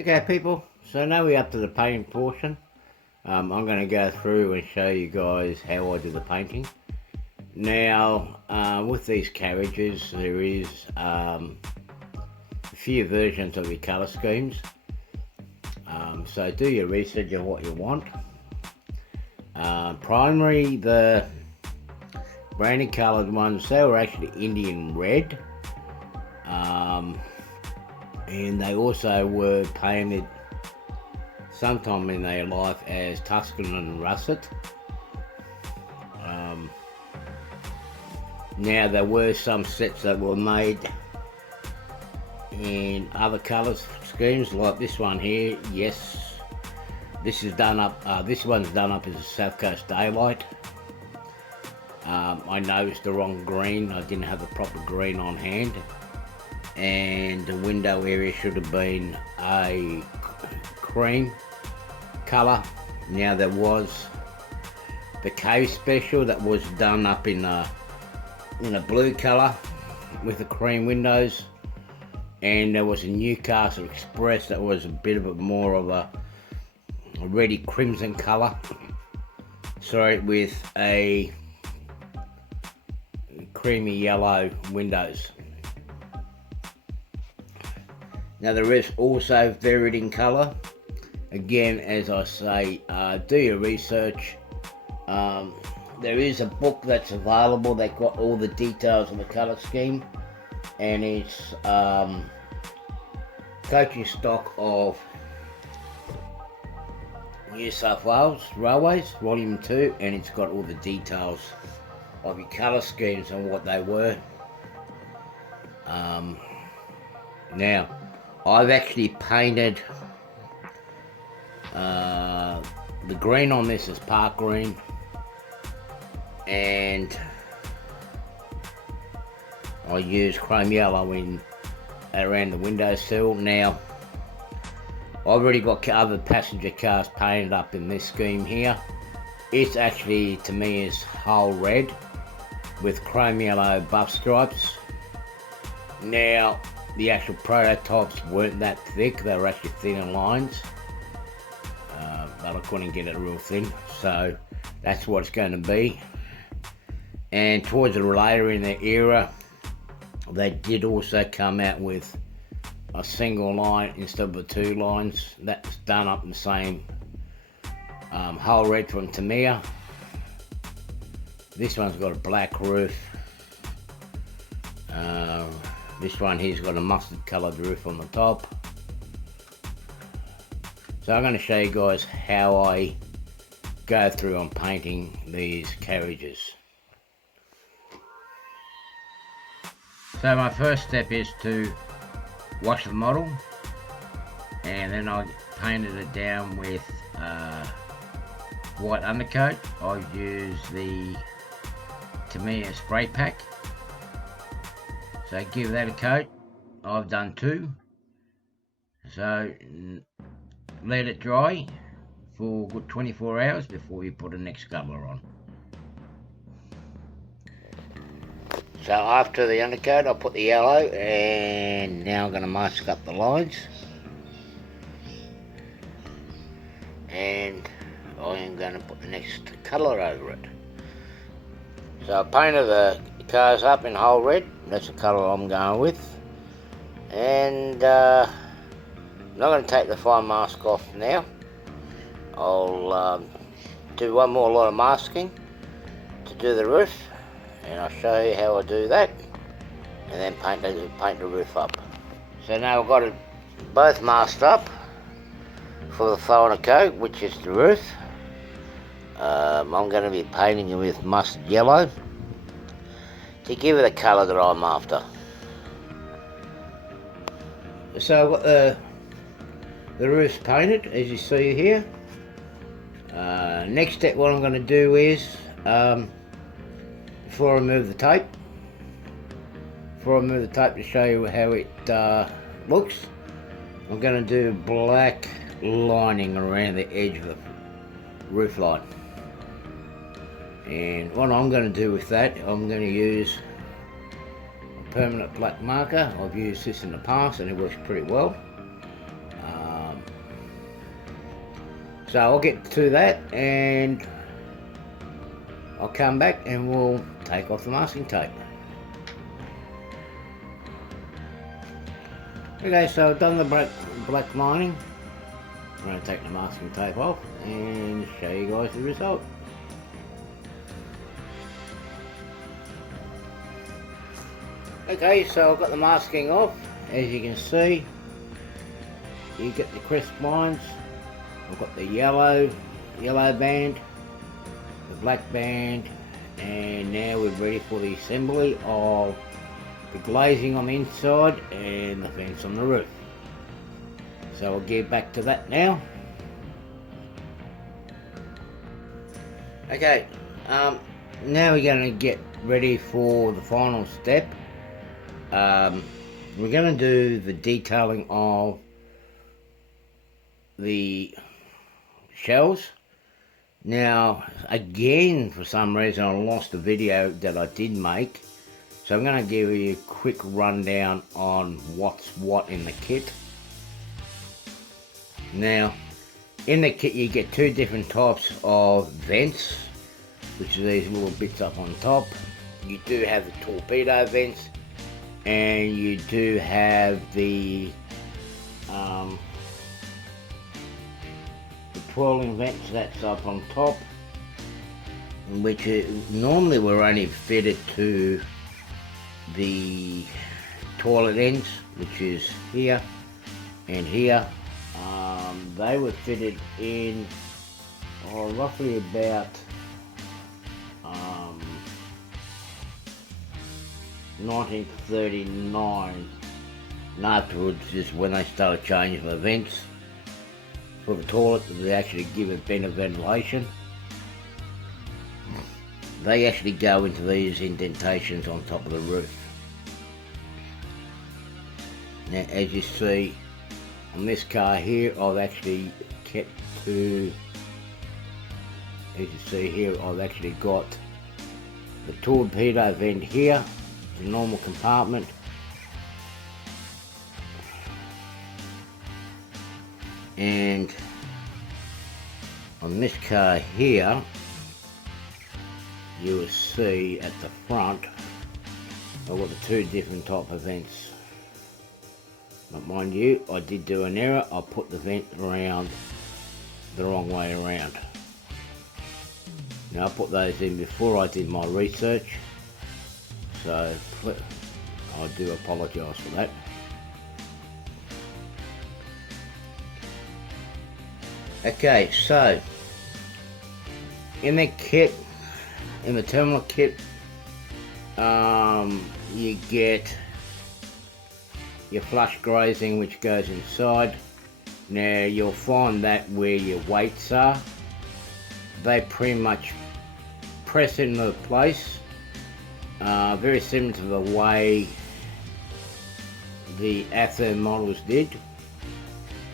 Okay people, so now we're up to the painting portion. I'm going to go through and show you guys how I do the painting. Now with these carriages there is a few versions of your colour schemes, so do your research on what you want. Primary, the branded coloured ones, they were actually Indian red, and they also were painted sometime in their life as Tuscan and russet. Now there were some sets that were made in other colour schemes, like this one here. Yes, this is done up. This one's done up as a South Coast Daylight. I noticed the wrong green. I didn't have the proper green on hand, and the window area should have been a cream colour. Now there was the Cave Special that was done up in a blue colour with the cream windows, and there was a Newcastle Express that was a bit of more of a reddy crimson colour, sorry, with a creamy yellow windows. Now there is also varied in colour. Again, as I say, do your research. There is a book that's available that got all the details of the colour scheme, and it's Coaching Stock of New South Wales Railways, Volume 2, and it's got all the details of your colour schemes and what they were. Now, I've actually painted the green on this is park green, and I use chrome yellow in around the windowsill. Now I've already got other passenger cars painted up in this scheme here. It's actually, to me, is whole red with chrome yellow buff stripes. Now the actual prototypes weren't that thick, they were actually thinner lines, but I couldn't get it real thin, so that's what it's going to be. And towards the later in the era, they did also come out with a single line instead of the two lines. That's done up in the same whole red from Tamiya. This one's got a black roof. This one here's got a mustard coloured roof on the top. So I'm going to show you guys how I go through on painting these carriages. So my first step is to wash the model, and then I painted it down with white undercoat. I use the Tamiya spray pack. So give that a coat. I've done 2. So let it dry for a good 24 hours before you put the next colour on. So after the undercoat, I'll put the yellow, and now I'm going to mask up the lines. And I am going to put the next colour over it. So I painted the cars up in whole red. That's the colour I'm going with. And I'm not going to take the fine mask off now. I'll do one more lot of masking to do the roof, and I'll show you how I do that, and then paint the roof up. So now I've got it both masked up for the final coat, which is the roof. I'm going to be painting it with mustard yellow to give it a colour that I'm after. So I've got the roof painted, as you see here. Next step, what I'm going to do is, before I remove the tape to show you how it looks, I'm going to do black lining around the edge of the roof line. And what I'm going to do with that, I'm going to use a permanent black marker. I've used this in the past and it works pretty well. So I'll get to that and I'll come back and we'll take off the masking tape. Okay, so I've done the black lining. I'm going to take the masking tape off and show you guys the result. Okay, so I've got the masking off. As you can see, you get the crisp lines. I've got the yellow band, the black band, and now we're ready for the assembly of the glazing on the inside and the fence on the roof. So I'll get back to that now. Okay, now we're going to get ready for the final step. We're going to do the detailing of the shells. Now again, for some reason I lost the video that I did make, so I'm going to give you a quick rundown on what's what in the kit. Now in the kit you get two different types of vents, which are these little bits up on top. You do have the torpedo vents, and you do have the twirling vents that's up on top, which normally were only fitted to the toilet ends, which is here and here. They were fitted in roughly about 1939, and afterwards is when they started changing the vents for the toilet. They actually give it better ventilation. They actually go into these indentations on top of the roof. Now as you see on this car here, I've actually kept to, as you see here, I've actually got the torpedo vent here, the normal compartment, and on this car here you will see at the front I've got the two different type of vents. But mind you, I did do an error. I put the vent around the wrong way around. Now I put those in before I did my research, so I do apologise for that. Okay, so in the kit, in the terminal kit, you get your flush glazing which goes inside. Now you'll find that where your weights are, they pretty much press into place, very similar to the way the Ather models did.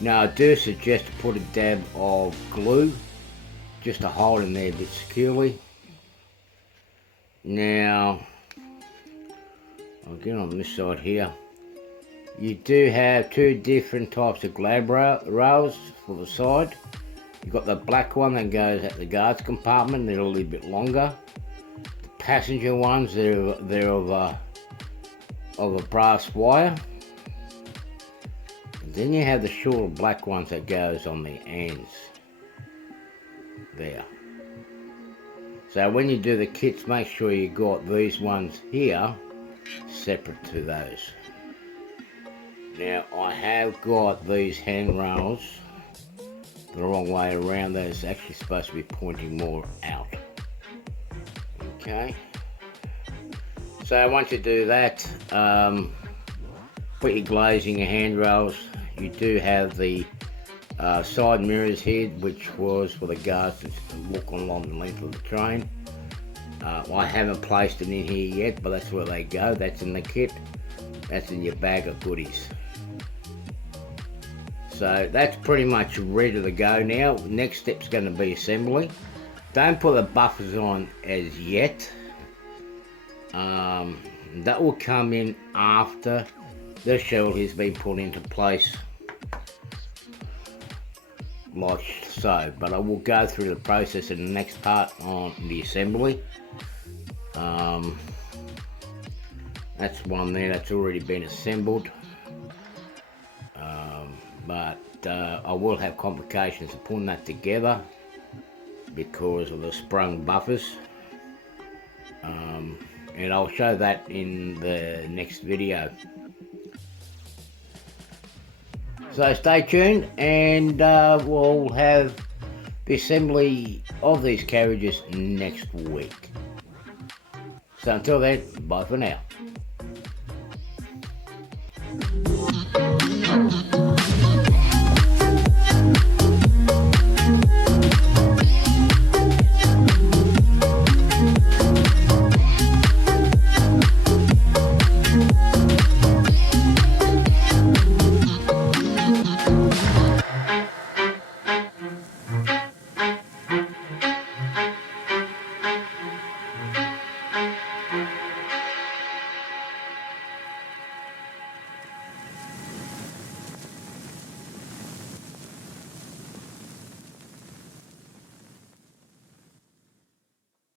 Now I do suggest to put a dab of glue just to hold in there a bit securely. Now I'll get on this side here. You do have two different types of glad rails for the side. You've got the black one that goes at the guards compartment, they're a little bit longer. The passenger ones, they're of a brass wire. And then you have the shorter black ones that goes on the ends there. So when you do the kits, make sure you got these ones here separate to those. Now I have got these handrails the wrong way around. They're actually supposed to be pointing more out. Okay, so once you do that, put your glazing, your handrails. You do have the side mirrors here, which was for the guards to look along the length of the train. I haven't placed it in here yet, but that's where they go. That's in the kit. That's in your bag of goodies. So that's pretty much ready to go now. Next step's going to be assembly. Don't put the buffers on as yet. That will come in after the shell has been put into place. like so, but I will go through the process in the next part on the assembly. That's one there that's already been assembled, but I will have complications of putting that together because of the sprung buffers, and I'll show that in the next video. So stay tuned, and we'll have the assembly of these carriages next week. So until then, bye for now.